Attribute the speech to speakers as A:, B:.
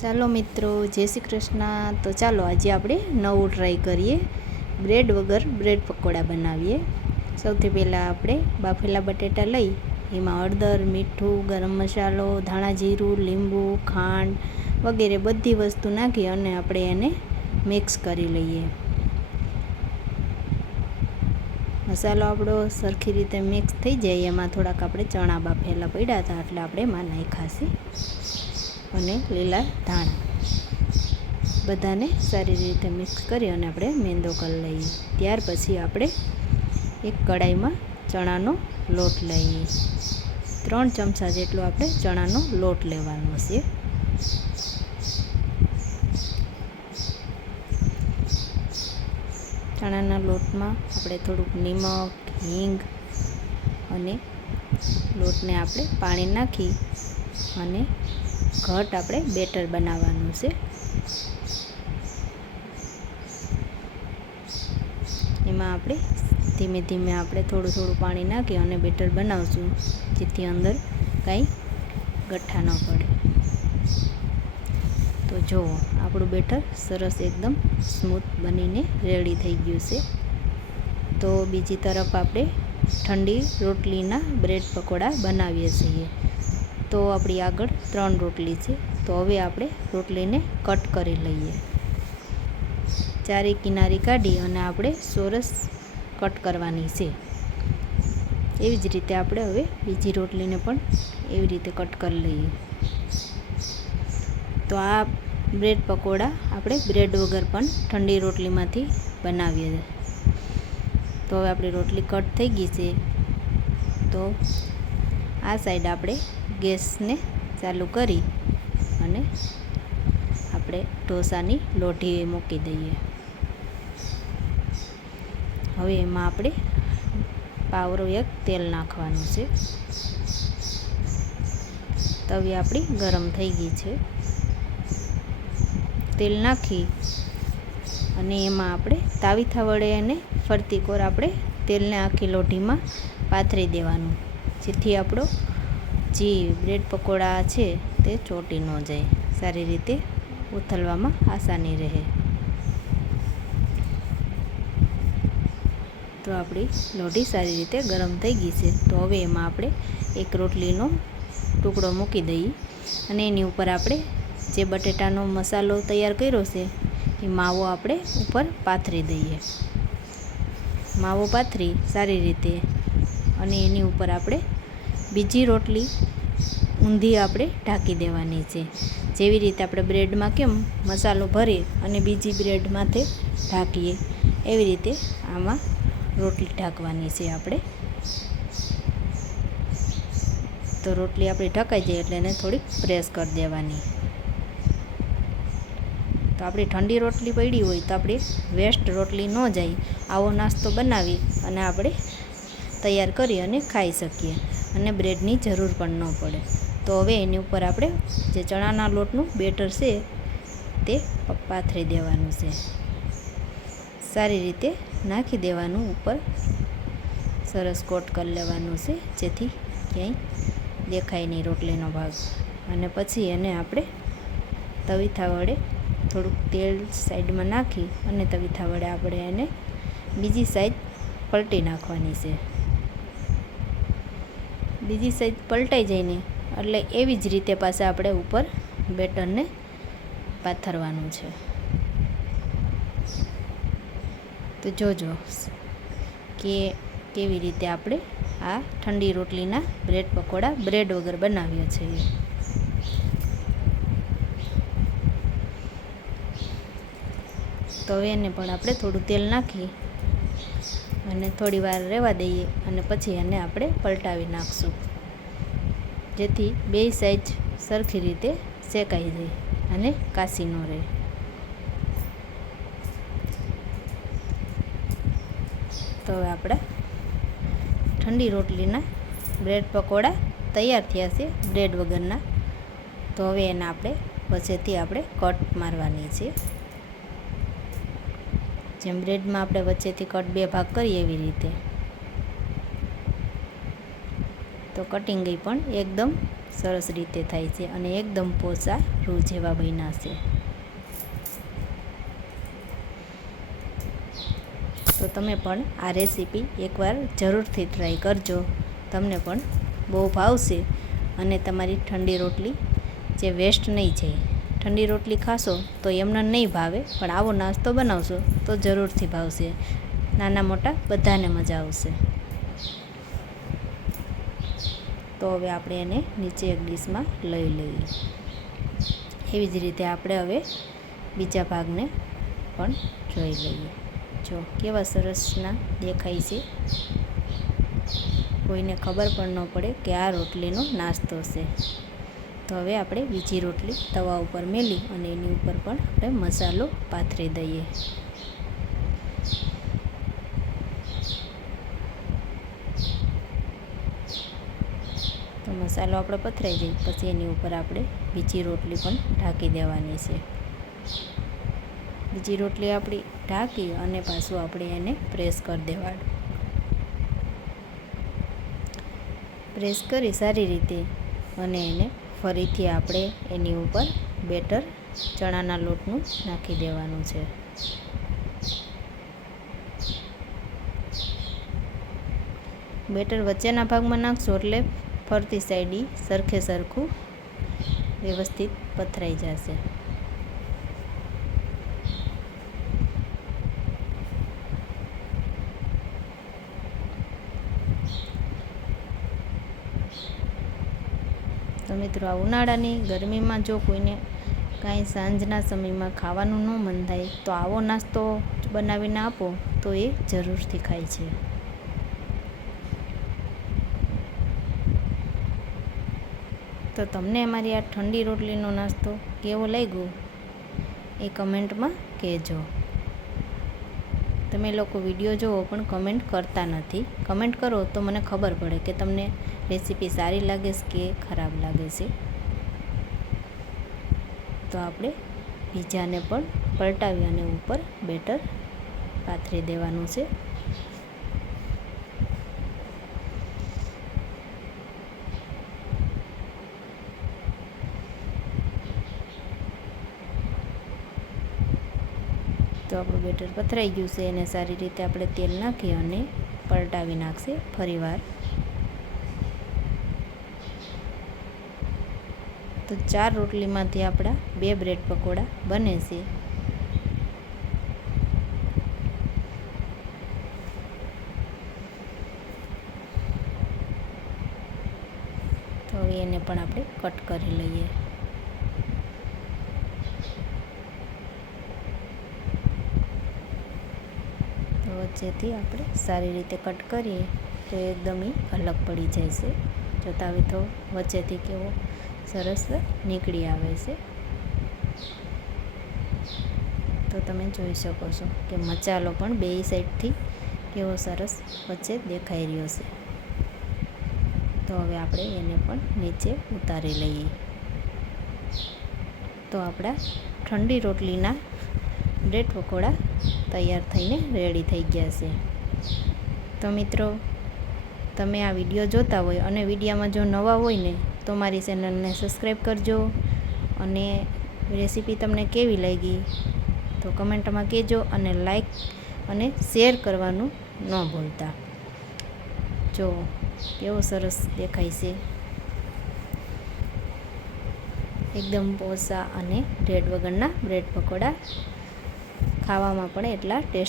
A: ચાલો મિત્રો, જય શ્રી કૃષ્ણ. તો ચાલો આજે આપણે નવું ટ્રાય કરીએ. બ્રેડ વગર બ્રેડ પકોડા બનાવીએ. સૌથી પહેલાં આપણે બાફેલા બટેટા લઈ, એમાં હળદર, મીઠું, ગરમ મસાલો, ધાણા જીરું, લીંબુ, ખાંડ વગેરે બધી વસ્તુ નાખી અને આપણે એને મિક્સ કરી લઈએ. મસાલો આપણો સરખી રીતે મિક્સ થઈ જાય. એમાં થોડાક આપણે ચણા બાફેલા પડ્યા હતા, એટલે આપણે એમાં નાખ્યા અને લીલા ધાણા. બધાને સારી રીતે મિક્સ કરી અને આપણે મેંદો કરી લઈએ. ત્યાર પછી આપણે એક કડાઈમાં ચણાનો લોટ લઈએ. ત્રણ ચમચા જેટલો આપણે ચણાનો લોટ લેવાનો છે. ચણાના લોટમાં આપણે થોડુંક નિમક, હિંગ અને લોટને આપણે પાણી નાખી અને ઘટ આપણે બેટર બનાવવાનું છે. એમાં આપણે ધીમે ધીમે આપણે થોડું થોડું પાણી નાખી અને બેટર બનાવશું, જેથી અંદર કાંઈ ગઠ્ઠા ન પડે. તો જુઓ, આપણું બેટર સરસ એકદમ સ્મૂથ બનીને રેડી થઈ ગયું છે. તો બીજી તરફ આપણે ઠંડી રોટલીના બ્રેડ પકોડા બનાવીએ છીએ. તો આપણી આગળ ત્રણ રોટલી છે. તો હવે આપણે રોટલીને કટ કરી લઈએ. ચારે કિનારી કાઢી અને આપણે સોરસ કટ કરવાની છે. એવી જ રીતે આપણે હવે બીજી રોટલીને પણ એવી રીતે કટ કરી લઈએ. તો આ બ્રેડ પકોડા આપણે બ્રેડ વગર પણ ઠંડી રોટલીમાંથી બનાવીએ. તો હવે આપણી રોટલી કટ થઈ ગઈ છે. તો આ સાઈડ આપણે ગેસને ચાલુ કરી અને આપણે ઢોસાની લોઢી મૂકી દઈએ. હવે એમાં આપણે પાવરો એક તેલ નાખવાનું છે. તવી આપણી ગરમ થઈ ગઈ છે. તેલ નાખી અને એમાં આપણે તાવીથા વડે એને ફરતી કોર આપણે તેલને આખી લોઢીમાં પાથરી દેવાનું. જેથી આપણો જે બ્રેડ પકોડા છે તે ચોટી ન જાય. સારી રીતે ઉથલવામાં આસાની રહે. તો આપણી લોઢી સારી રીતે ગરમ થઈ ગઈ છે. તો હવે એમાં આપણે એક રોટલીનો ટુકડો મૂકી દઈએ અને એની ઉપર આપણે જે બટેટાનો મસાલો તૈયાર કર્યો છે, એ માવો આપણે ઉપર પાથરી દઈએ. માવો પાથરી સારી રીતે અને એની ઉપર આપણે બીજી રોટલી ઊંધી આપણે ઢાંકી દેવાની છે. જેવી રીતે આપણે બ્રેડમાં કેમ મસાલો ભરી અને બીજી બ્રેડ માથે ઢાંકીએ, એવી રીતે આમાં રોટલી ઢાંકવાની છે આપણે. તો રોટલી આપણી ઢકાઈ જાય એટલે એને થોડીક પ્રેસ કરી દેવાની. તો આપણી ઠંડી રોટલી પડી હોય તો આપણે વેસ્ટ રોટલી ન જાય. આવો નાસ્તો બનાવી અને આપણે તૈયાર કરી અને ખાઈ શકીએ અને બ્રેડની જરૂર પણ ન પડે. તો હવે એની ઉપર આપણે જે ચણાના લોટનું બેટર છે તે પાથરી દેવાનું છે. સારી રીતે નાખી દેવાનું ઉપર. સરસ કોટ કરી લેવાનું છે, જેથી ક્યાંય દેખાય નહીં રોટલીનો ભાગ. અને પછી એને આપણે તવીથા વડે થોડુંક તેલ સાઈડમાં નાખી અને તવીથા વડે આપણે એને બીજી સાઈડ પલટી નાખવાની છે. બીજી સાઈડ પલટાઈ જઈને એટલે એવી જ રીતે પાછા આપણે ઉપર બેટરને પાથરવાનું છે. તો જોજો કે કેવી રીતે આપણે આ ઠંડી રોટલીના બ્રેડ પકોડા, બ્રેડ વગર બનાવીએ છીએ તો હવે એને પણ આપણે થોડું તેલ નાખી અને થોડી વાર રહેવા દઈએ અને પછી એને આપણે પલટાવી નાખશું. જેથી બે સાઈજ સરખી રીતે શેકાઈ જાય અને કાસી ન રહે. તો હવે આપણા ઠંડી રોટલીના બ્રેડ પકોડા તૈયાર થયા છે બ્રેડ વગરના. તો હવે એને આપણે પછીથી આપણે કટ મારવાની છે. જેમ બ્રેડમાં આપણે વચ્ચેથી કટ બે ભાગ કરીએ એવી રીતે. તો કટિંગ પણ એકદમ સરસ રીતે થાય છે અને એકદમ પોસા રૂ જેવા બન્યા છે. તો તમે પણ આ રેસીપી એકવાર જરૂરથી ટ્રાય કરજો. તમને પણ બહુ ભાવશે અને તમારી ઠંડી રોટલી જે વેસ્ટ નહીં જાય. ઠંડી રોટલી ખાશો તો એમને નહીં ભાવે, પણ આવો નાસ્તો બનાવશો તો જરૂરથી ભાવશે. નાના મોટા બધાને મજા આવશે. તો હવે આપણે એને નીચે એક ડીશમાં લઈ લઈએ. એવી જ રીતે આપણે હવે બીજા ભાગને પણ જોઈ લઈએ. જો, કેવા સરસના દેખાય છે. કોઈને ખબર પણ ન પડે કે આ રોટલીનો નાસ્તો છે. તો હવે આપણે બીજી રોટલી તવા ઉપર મેલી અને એની ઉપર પણ આપણે મસાલો પાથરી દઈએ. તો મસાલો આપણો પથરાઈ જાય, પછી એની ઉપર આપણે બીજી રોટલી પણ ઢાંકી દેવાની છે. બીજી રોટલી આપણી ઢાંકી અને પાછું આપણે એને પ્રેસ કરી દેવાનું. પ્રેસ કરી સારી રીતે અને એને ફરીથી આપણે એની ઉપર બેટર ચણાના લોટનું નાખી દેવાનું છે. બેટર વચ્ચેના ભાગમાં નાખશો એટલે ફરતી સાઈડી સરખે સરખું વ્યવસ્થિત પથરાઈ જશે તો મિત્રો, આ ઉનાળાની ગરમીમાં જો કોઈને કાંઈ સાંજના સમયમાં ખાવાનું ન મન થાય તો આવો નાસ્તો બનાવીને આપો, તો એ જરૂરથી ખાય છે. તો તમને અમારી આ ઠંડી રોટલીનો નાસ્તો કેવો લાગ્યો? એ કમેન્ટમાં કહેજો. તમે લોકો વીડિયો જુઓ પણ કમેન્ટ કરતા નથી. કમેન્ટ કરો તો મને ખબર પડે કે તમને રેસીપી સારી લાગે છે કે ખરાબ લાગે છે. તો આપણે બીજાને પણ પલટાવી અને ઉપર બેટર પાથરી દેવાનું છે. તો આપણું બેટર પથરાઈ ગયું છે, એને સારી રીતે આપણે તેલ નાખી અને પલટાવી નાખશે ફરીવાર. તો ચાર રોટલીમાંથી આપણા બે બ્રેડ પકોડા બને છે. તો એને પણ આપણે કટ કરી લઈએ તો વચ્ચેથી આપણે સારી રીતે કટ કરીએ તો એકદમ અલગ પડી જાય છે. જોતા વિથો વચ્ચેથી કેવો સરસ નીકળી આવે છે. તો તમે જોઈ શકો છો કે મચાલો પણ બે સાઈડથી કેવો સરસ વચ્ચે દેખાઈ રહ્યો છે. તો હવે આપણે એને પણ નીચે ઉતારી લઈએ. તો આપણા ઠંડી રોટલીના બ્રેડ પકોડા તૈયાર થઈને રેડી થઈ ગયા છે. તો મિત્રો, તમે આ વીડિયો જોતા હોય અને વિડીયામાં જો નવા હોય ને, તો મારી ચેનલને સબસ્ક્રાઈબ કરજો અને રેસીપી તમને કેવી લાગી, તો કમેન્ટમાં કહેજો અને લાઈક અને શેર કરવાનું ન ભૂલતા. જો, કેવો સરસ દેખાય છે. એકદમ પોસા અને બ્રેડ વગરના બ્રેડ પકોડા ખાવામાં પણ એટલા ટેસ્ટ